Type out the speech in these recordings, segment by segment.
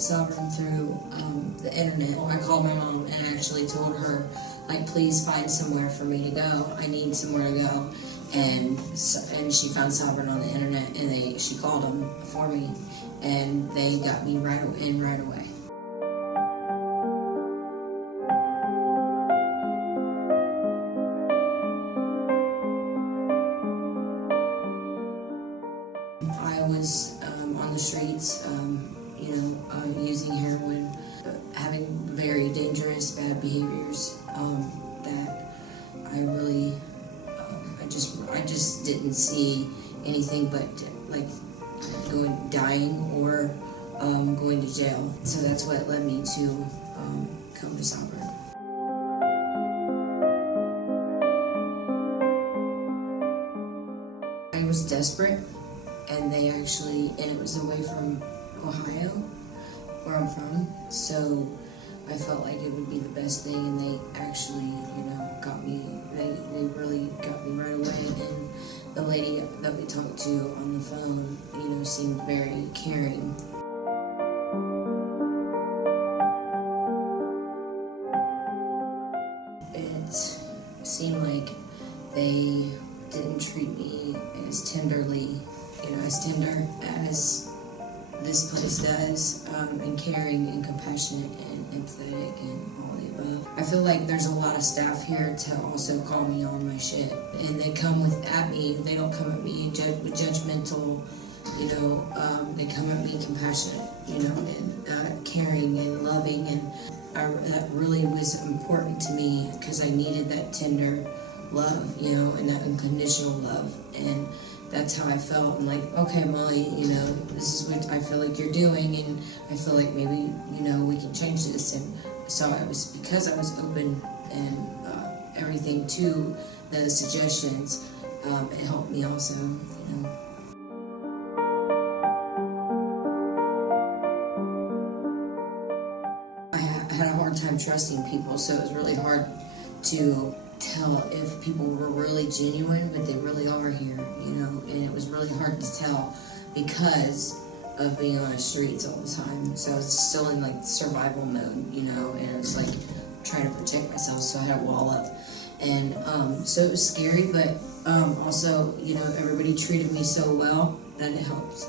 about Sovereign through the internet. I called my mom and actually told her, like, please find somewhere for me to go. I need somewhere to go. And she found Sovereign on the internet, and she called them for me, and they got me right away. I was on the streets, using heroin, having very dangerous, bad behaviors that I really, I just didn't see anything but like dying or going to jail. So that's what led me to come to Sovereign. I was desperate, and it was away from Ohio, where I'm from, so I felt like it would be the best thing, and they actually, got me, they really got me right away, and the lady that we talked to on the phone, seemed very caring. It seemed like they didn't treat me as tenderly, as tender as this place does, and caring and compassionate and empathetic and all the above. I feel like there's a lot of staff here to also call me on my shit, and they come at me. They don't come at me with judgmental, they come at me compassionate, and caring and loving, and that really was important to me because I needed that tender love, and that unconditional love, and that's how I felt. I'm like, okay, Molly, this is what I feel like you're doing, and I feel like maybe, we can change this. And so because I was open and everything to the suggestions, it helped me also, I had a hard time trusting people, so it was really hard to tell if people were really genuine, but they really are here, and it was really hard to tell because of being on the streets all the time. So I was still in like survival mode, and it was like trying to protect myself, so I had a wall up. And so it was scary, but also, everybody treated me so well that it helped.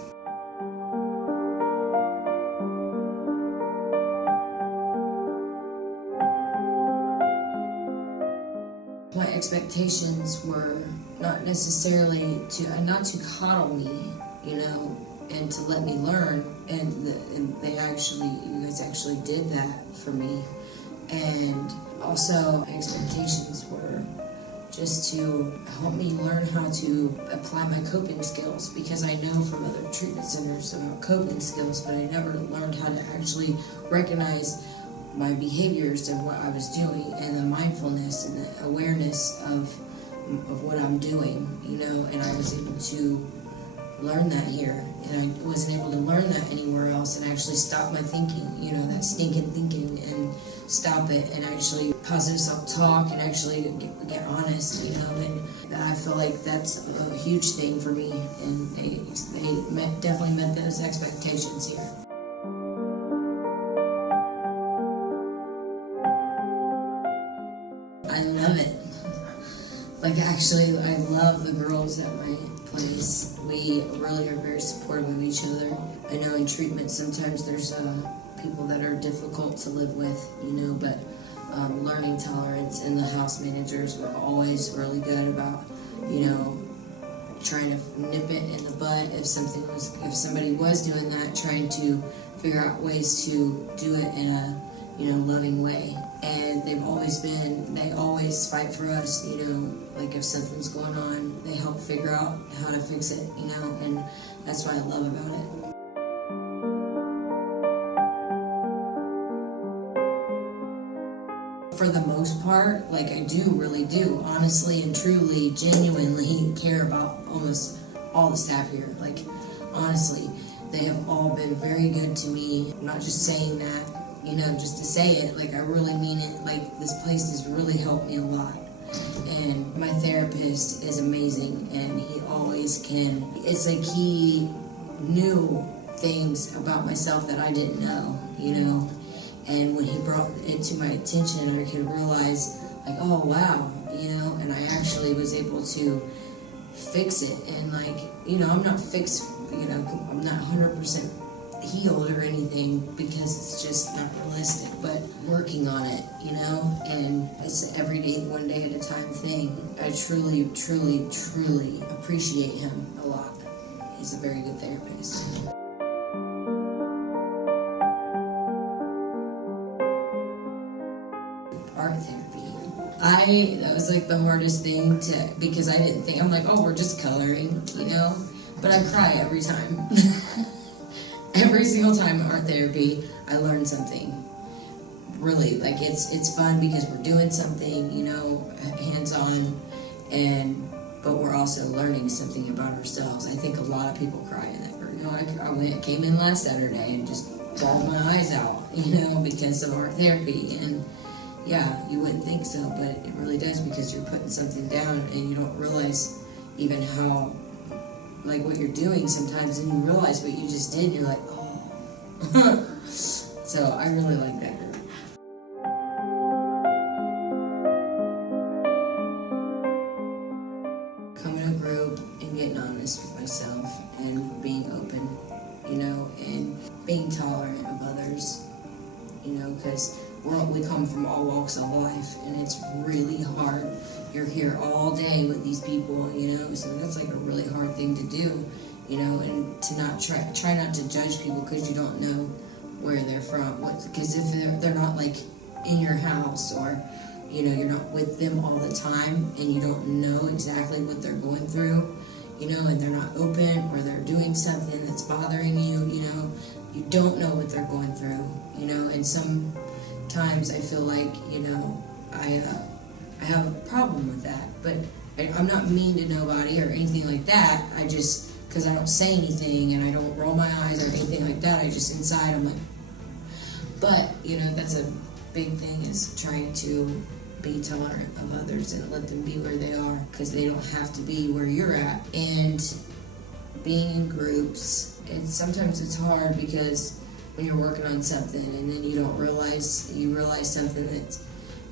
My expectations were not necessarily not to coddle me, and to let me learn, and you guys actually did that for me. And also, expectations were just to help me learn how to apply my coping skills, because I know from other treatment centers about coping skills, but I never learned how to actually recognize my behaviors and what I was doing, and the mindfulness and the awareness of what I'm doing, and I was able to learn that here, and I wasn't able to learn that anywhere else, and actually stop my thinking, that stinking thinking, and stop it, and actually positive self-talk, and actually get honest, and I feel like that's a huge thing for me, and they definitely met those expectations here. I love it. I love the girls at my place. We really are very supportive of each other. I know in treatment sometimes there's people that are difficult to live with, but learning tolerance, and the house managers were always really good about, trying to nip it in the bud if somebody was doing that, trying to figure out ways to do it in a loving way. And they always fight for us, like if something's going on, they help figure out how to fix it, and that's what I love about it. For the most part, I really do, honestly and truly, genuinely care about almost all the staff here. Honestly, they have all been very good to me. I'm not just saying that, just to say it, I really mean it. This place has really helped me a lot. And my therapist is amazing, and he always can. It's like he knew things about myself that I didn't know, you know. And when he brought it to my attention, I could realize, like, oh wow, you know, and I actually was able to fix it. And like, you know, I'm not fixed, you know, I'm not 100% healed or anything, because it's just not realistic, but working on it, you know. And it's every day, one day at a time thing. I truly appreciate him a lot. He's a very good therapist. Art therapy. That was like the hardest thing because I didn't think, I'm like, oh, we're just coloring, you know, but I cry every time. Every single time in art therapy, I learn something. Really, like it's fun because we're doing something, you know, hands-on, but we're also learning something about ourselves. I think a lot of people cry in that. You know, I came in last Saturday and just bawled my eyes out, you know, because of art therapy. And yeah, you wouldn't think so, but it really does, because you're putting something down and you don't realize even how, like, what you're doing sometimes, and you realize what you just did, and you're like, oh. So I really like that group. Coming to a group and getting honest with myself and being open, you know, and being tolerant of others, you know, because we come from all walks of life, and it's really hard. You're here all day with these people, you know, so that's like a really hard thing to do, you know, and to not try not to judge people because you don't know where they're from. Because if they're not like in your house, or, you know, you're not with them all the time, and you don't know exactly what they're going through, you know, and they're not open, or they're doing something that's bothering you, you know, you don't know what they're going through, you know. And sometimes I feel like, you know, I have a problem with that, but I'm not mean to nobody or anything like that. I just, because I don't say anything and I don't roll my eyes or anything like that, I just inside I'm like, but, you know, that's a big thing, is trying to be tolerant of others and let them be where they are, because they don't have to be where you're at. And being in groups, sometimes it's hard, because when you're working on something and then you realize something that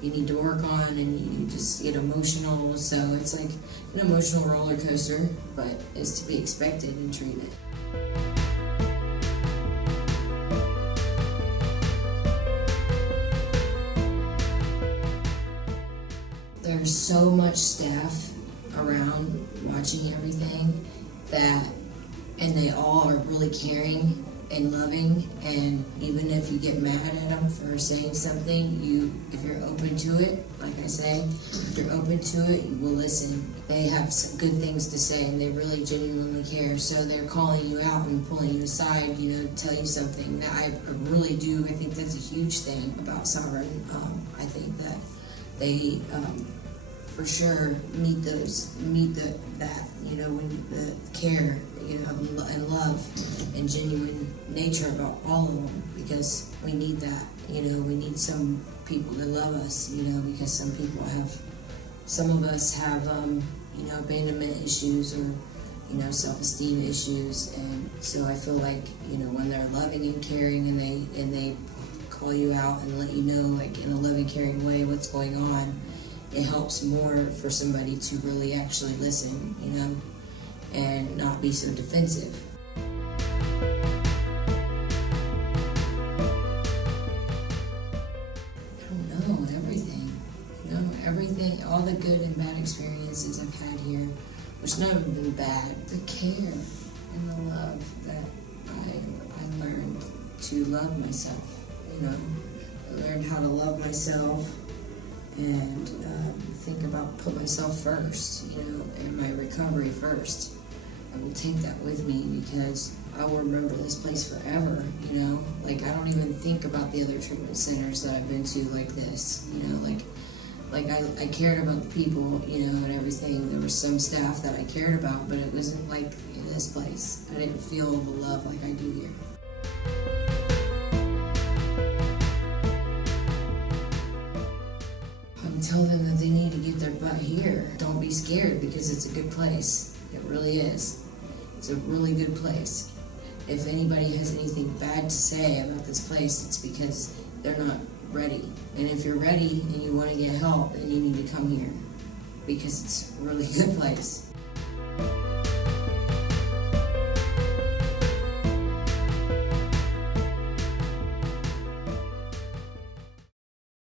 you need to work on, and you just get emotional. So it's like an emotional roller coaster, but it's to be expected in treatment. There's so much staff around watching everything and they all are really caring and loving, and even if you get mad at them for saying something, if you're open to it, like I say, if you're open to it, you will listen. They have some good things to say, and they really genuinely care, so they're calling you out and pulling you aside, you know, to tell you something. That I really do. I think that's a huge thing about Sovereign. I think that they for sure meet that, you know, when the care, you know, and love and genuine nature about all of them, because we need that, you know. We need some people to love us, you know, because some of us have, you know, abandonment issues, or, you know, self-esteem issues. And so I feel like, you know, when they're loving and caring, and they call you out and let you know, like, in a loving, caring way what's going on, it helps more for somebody to really actually listen, you know, and not be so defensive. I don't know, everything, you know, everything, all the good and bad experiences I've had here, which none of them have been bad. The care and the love that I learned to love myself, you know. I learned how to love myself and put myself first, you know, and my recovery first. I will take that with me, because I will remember this place forever, you know. Like, I don't even think about the other treatment centers that I've been to like this, you know, like I cared about the people, you know, and everything. There was some staff that I cared about, but it wasn't like in this place. I didn't feel the love like I do here. Tell them that they need to get their butt here. Don't be scared, because it's a good place. It really is. It's a really good place. if anybody has anything bad to say about this place, it's because they're not ready. And if you're ready and you want to get help, then you need to come here, because it's a really good place.